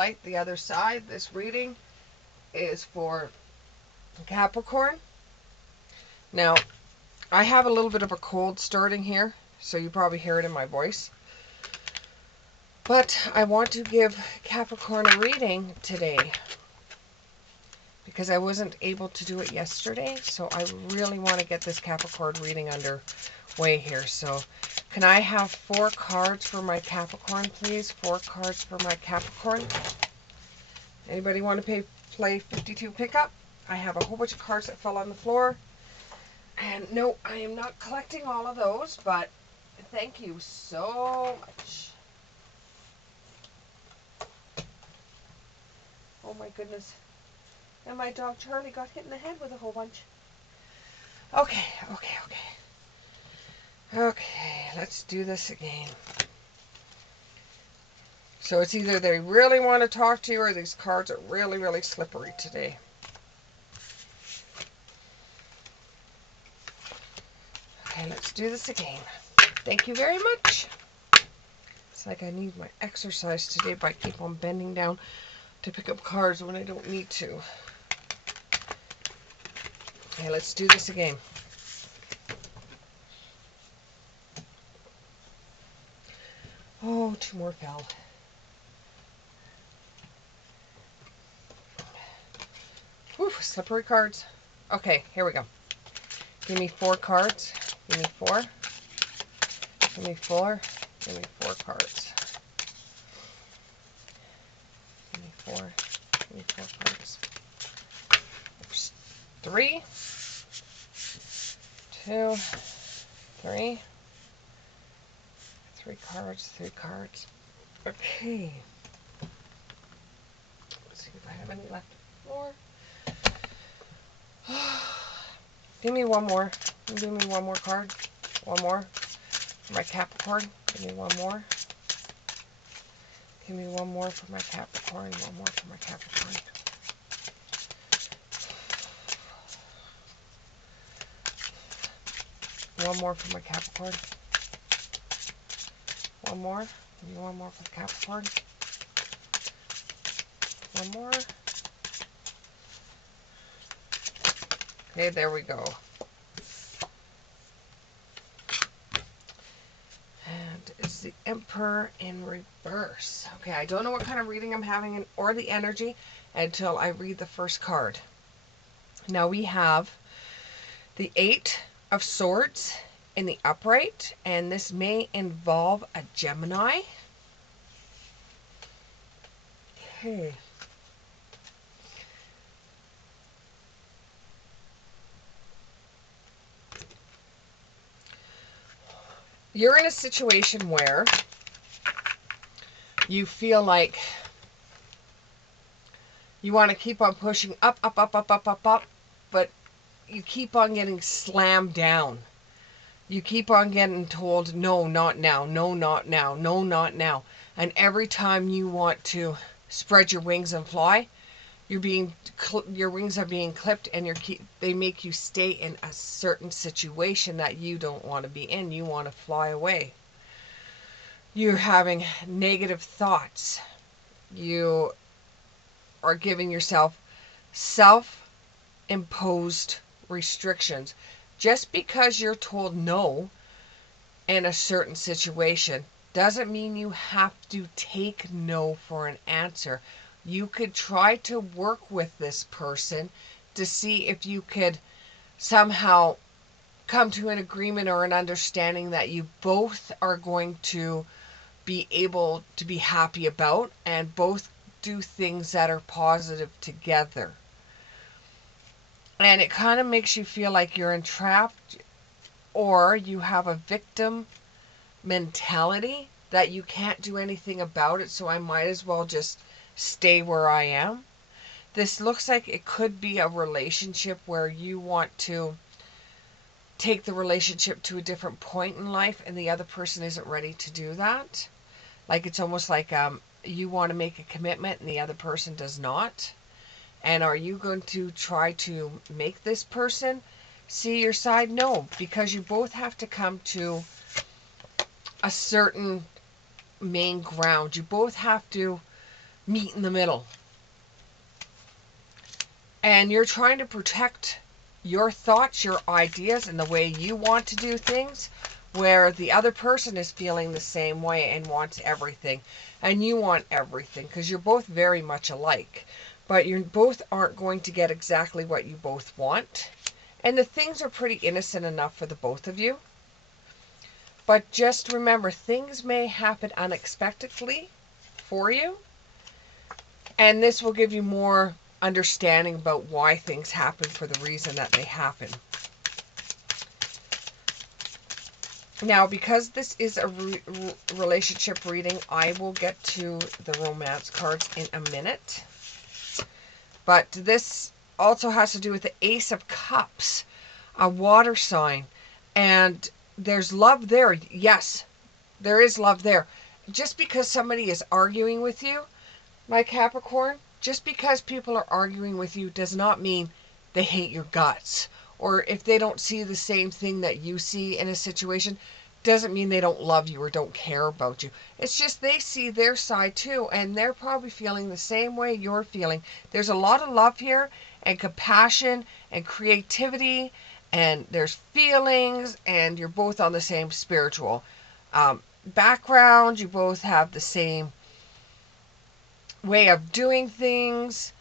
Light the other side. This reading is for Capricorn. Now, I have a little bit of a cold starting here, so you probably hear it in my voice. But I want to give Capricorn a reading today because I wasn't able to do it yesterday, so I really want to get this Capricorn reading underway here. So can I have 4 cards for my Capricorn, please? 4 cards for my Capricorn. Anybody want to play 52 pickup? I have a whole bunch of cards that fell on the floor. And no, I am not collecting all of those, but thank you so much. Oh my goodness. And my dog Charlie got hit in the head with a whole bunch. Okay. Okay, let's do this again. So it's either they really want to talk to you or these cards are really, really slippery today. Okay, let's do this again. Thank you very much. It's like I need my exercise today, but I keep on bending down to pick up cards when I don't need to. Okay, let's do this again. Oh, 2 more fell. Whew, slippery cards. Okay, here we go. Give me 4 cards. Give me 4. Give me 4. Give me 4 cards. Give me 4. Give me 4 cards. There's 3. 2. 3. 3 cards. 3 cards. Okay. Let's see if I have any left on the floor. Give me one more. Give me one more card. One more. For my Capricorn. Give me one more. Give me one more for my Capricorn. One more for my Capricorn. One more for my Capricorn. One more. Give me one more for the Capricorn. One more. Okay, there we go. And it's the Emperor in reverse. Okay, I don't know what kind of reading I'm having or the energy until I read the first card. Now we have the 8 of Swords in the upright, and this may involve a Gemini. Okay. You're in a situation where you feel like you want to keep on pushing up, but you keep on getting slammed down. You keep on getting told, no, not now, no, not now, no, not now. And every time you want to spread your wings and fly, your wings are being clipped, and they make you stay in a certain situation that you don't want to be in. You want to fly away. You're having negative thoughts. You are giving yourself self-imposed restrictions. Just because you're told no in a certain situation doesn't mean you have to take no for an answer. You could try to work with this person to see if you could somehow come to an agreement or an understanding that you both are going to be able to be happy about and both do things that are positive together. And it kind of makes you feel like you're entrapped, or you have a victim mentality that you can't do anything about it, so I might as well just stay where I am. This looks like it could be a relationship where you want to take the relationship to a different point in life and the other person isn't ready to do that. Like it's almost like you want to make a commitment and the other person does not. And are you going to try to make this person see your side? No, because you both have to come to a certain main ground. You both have to meet in the middle. And you're trying to protect your thoughts, your ideas, and the way you want to do things, where the other person is feeling the same way and wants everything. And you want everything because you're both very much alike. But you both aren't going to get exactly what you both want. And the things are pretty innocent enough for the both of you. But just remember, things may happen unexpectedly for you. And this will give you more understanding about why things happen for the reason that they happen. Now, because this is a relationship reading, I will get to the romance cards in a minute. But this also has to do with the Ace of Cups, a water sign. And there's love there. Yes, there is love there. Just because somebody is arguing with you, my Capricorn, just because people are arguing with you does not mean they hate your guts. Or if they don't see the same thing that you see in a situation, doesn't mean they don't love you or don't care about you. It's just they see their side too, and they're probably feeling the same way you're feeling. There's a lot of love here, and compassion, and creativity, and there's feelings, and you're both on the same spiritual background. You both have the same way of doing things.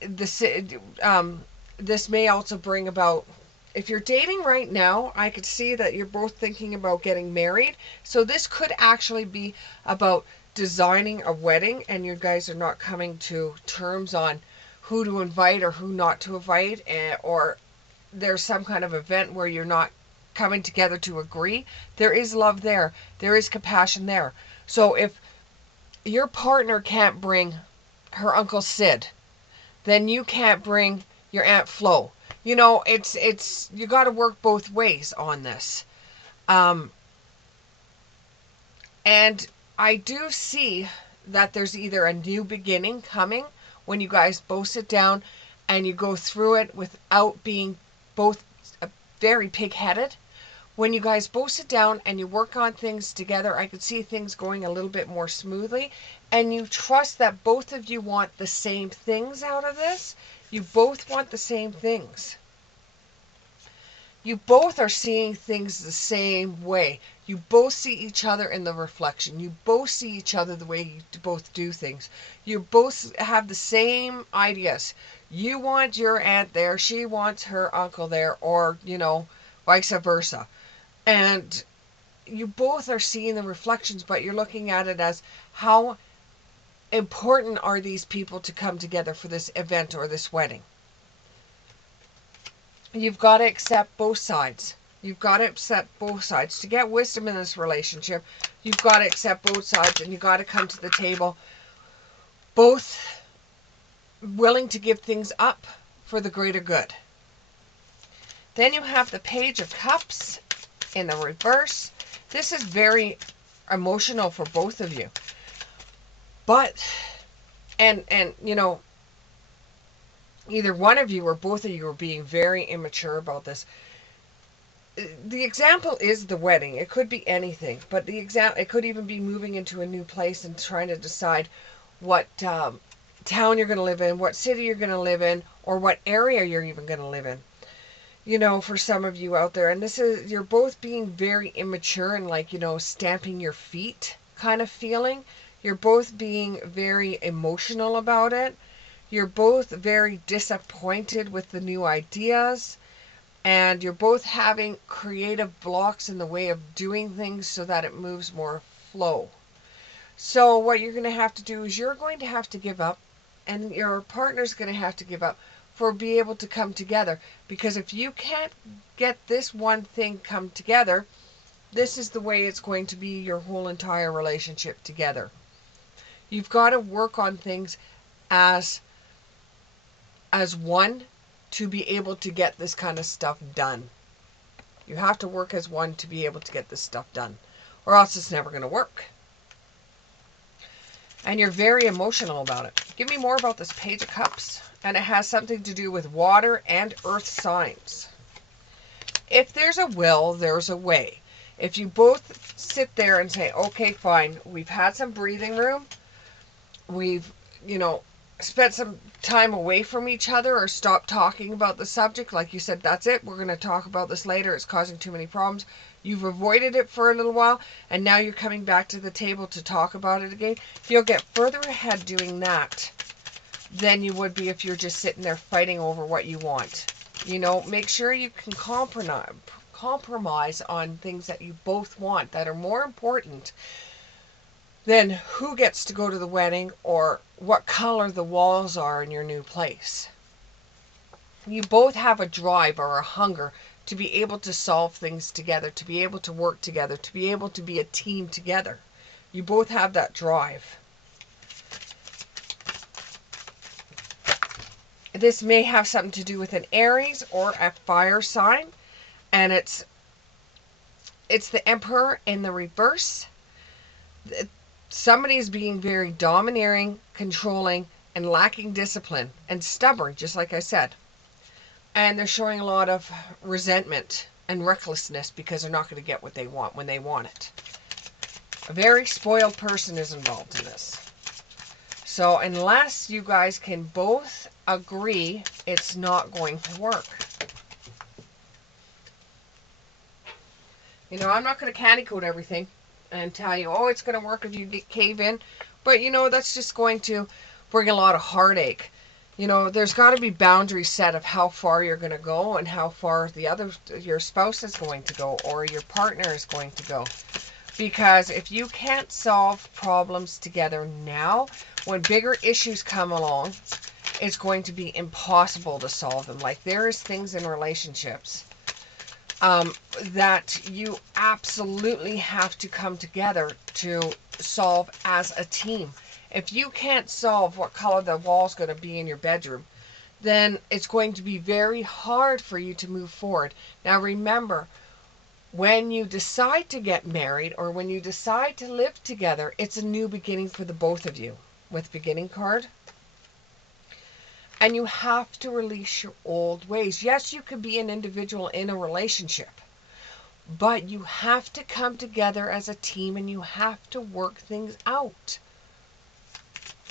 This may also bring about, if you're dating right now, I could see that you're both thinking about getting married. So this could actually be about designing a wedding, and you guys are not coming to terms on who to invite or who not to invite, or there's some kind of event where you're not coming together to agree. There is love there. There is compassion there. So if your partner can't bring her Uncle Sid, then you can't bring your Aunt Flo. You know, it's you got to work both ways on this. And I do see that there's either a new beginning coming when you guys both sit down and you go through it without being both very pig-headed. When you guys both sit down and you work on things together, I could see things going a little bit more smoothly. And you trust that both of you want the same things out of this. You both want the same things. You both are seeing things the same way. You both see each other in the reflection. You both see each other the way you both do things. You both have the same ideas. You want your aunt there. She wants her uncle there, or, you know, vice versa. And you both are seeing the reflections, but you're looking at it as how important are these people to come together for this event or this wedding. You've got to accept both sides. You've got to accept both sides. To get wisdom in this relationship, you've got to accept both sides, and you've got to come to the table both willing to give things up for the greater good. Then you have the Page of Cups in the reverse. This is very emotional for both of you. But, and you know, either one of you or both of you are being very immature about this. The example is the wedding. It could be anything, but it could even be moving into a new place and trying to decide what town you're going to live in, what city you're going to live in, or what area you're even going to live in. You know, for some of you out there, and this is, you're both being very immature and, like, you know, stamping your feet kind of feeling. You're both being very emotional about it. You're both very disappointed with the new ideas. And you're both having creative blocks in the way of doing things so that it moves more flow. So what you're going to have to do is you're going to have to give up, and your partner's going to have to give up for be able to come together. Because if you can't get this one thing come together, this is the way it's going to be your whole entire relationship together. You've got to work on things as one to be able to get this kind of stuff done. You have to work as one to be able to get this stuff done, or else it's never going to work. And you're very emotional about it. Give me more about this Page of Cups. And it has something to do with water and earth signs. If there's a will, there's a way. If you both sit there and say, okay, fine, we've had some breathing room. we've, you know, spent some time away from each other or stopped talking about the subject. Like you said, that's it. We're going to talk about this later. It's causing too many problems. You've avoided it for a little while, and now you're coming back to the table to talk about it again. You'll get further ahead doing that than you would be if you're just sitting there fighting over what you want. You know, make sure you can compromise on things that you both want that are more important than who gets to go to the wedding or what color the walls are in your new place. You both have a drive or a hunger to be able to solve things together, to be able to work together, to be able to be a team together. You both have that drive. This may have something to do with an Aries or a fire sign, and it's the Emperor in the reverse. Somebody is being very domineering, controlling, and lacking discipline, and stubborn, just like I said. And they're showing a lot of resentment and recklessness because they're not going to get what they want when they want it. A very spoiled person is involved in this. So unless you guys can both agree, it's not going to work. You know, I'm not going to candy coat everything and tell you, oh, it's going to work if you cave in. But, you know, that's just going to bring a lot of heartache. You know, there's got to be boundaries set of how far you're going to go and how far your spouse is going to go or your partner is going to go. Because if you can't solve problems together now, when bigger issues come along, it's going to be impossible to solve them. Like, there is things in relationships that you absolutely have to come together to solve as a team. If you can't solve what color the wall's going to be in your bedroom, then it's going to be very hard for you to move forward. Now remember, when you decide to get married or when you decide to live together, it's a new beginning for the both of you with beginning card. And you have to release your old ways. Yes, you could be an individual in a relationship, but you have to come together as a team and you have to work things out.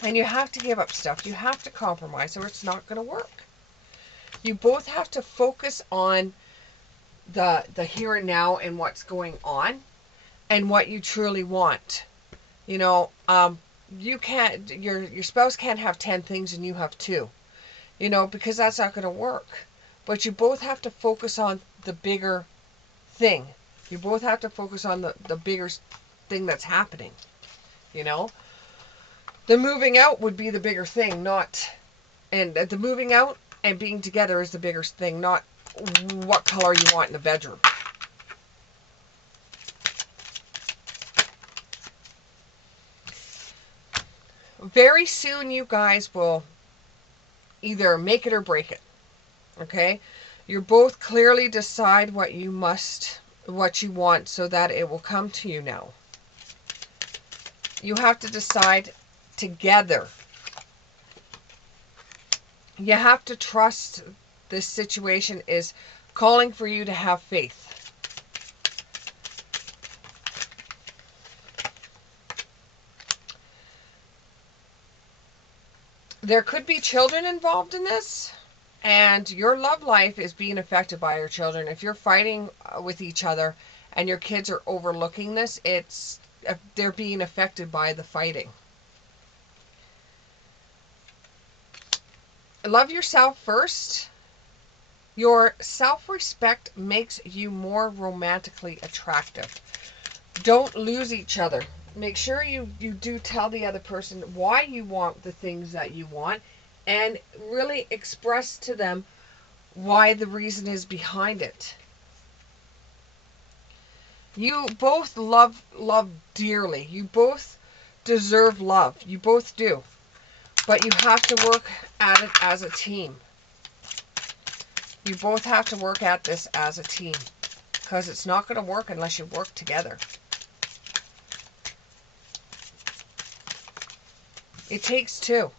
And you have to give up stuff. You have to compromise or it's not going to work. You both have to focus on the here and now and what's going on and what you truly want. You know, you can't, your spouse can't have 10 things and you have 2. You know, because that's not going to work. But you both have to focus on the bigger thing. You both have to focus on the bigger thing that's happening. You know, the moving out would be the bigger thing, and the moving out and being together is the bigger thing, not what color you want in the bedroom. Very soon you guys will either make it or break it. Okay? You both clearly decide what you want so that it will come to you now. You have to decide together. You have to trust this situation is calling for you to have faith. There could be children involved in this, and your love life is being affected by your children. If you're fighting with each other and your kids are overlooking this, they're being affected by the fighting. Love yourself first. Your self-respect makes you more romantically attractive. Don't lose each other. Make sure you do tell the other person why you want the things that you want and really express to them why the reason is behind it. You both love dearly. You both deserve love. You both do. But you have to work at it as a team. You both have to work at this as a team because it's not going to work unless you work together. It takes 2.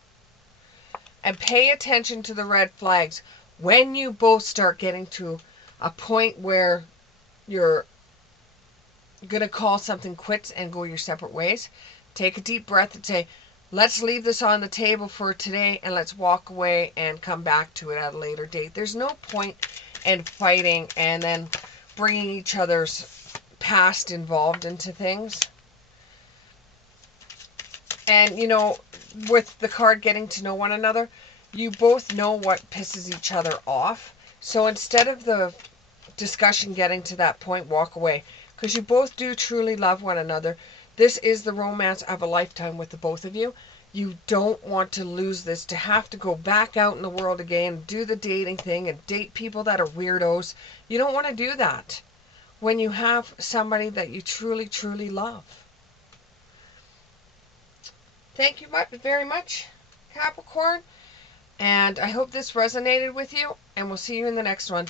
And pay attention to the red flags. When you both start getting to a point where you're going to call something quits and go your separate ways, take a deep breath and say, let's leave this on the table for today and let's walk away and come back to it at a later date. There's no point in fighting and then bringing each other's past involved into things. And, you know, with the card getting to know one another, you both know what pisses each other off. So instead of the discussion getting to that point, walk away. Because you both do truly love one another. This is the romance of a lifetime with the both of you. You don't want to lose this, to have to go back out in the world again, do the dating thing and date people that are weirdos. You don't want to do that when you have somebody that you truly, truly love. Thank you very much, Capricorn. And I hope this resonated with you. And we'll see you in the next one.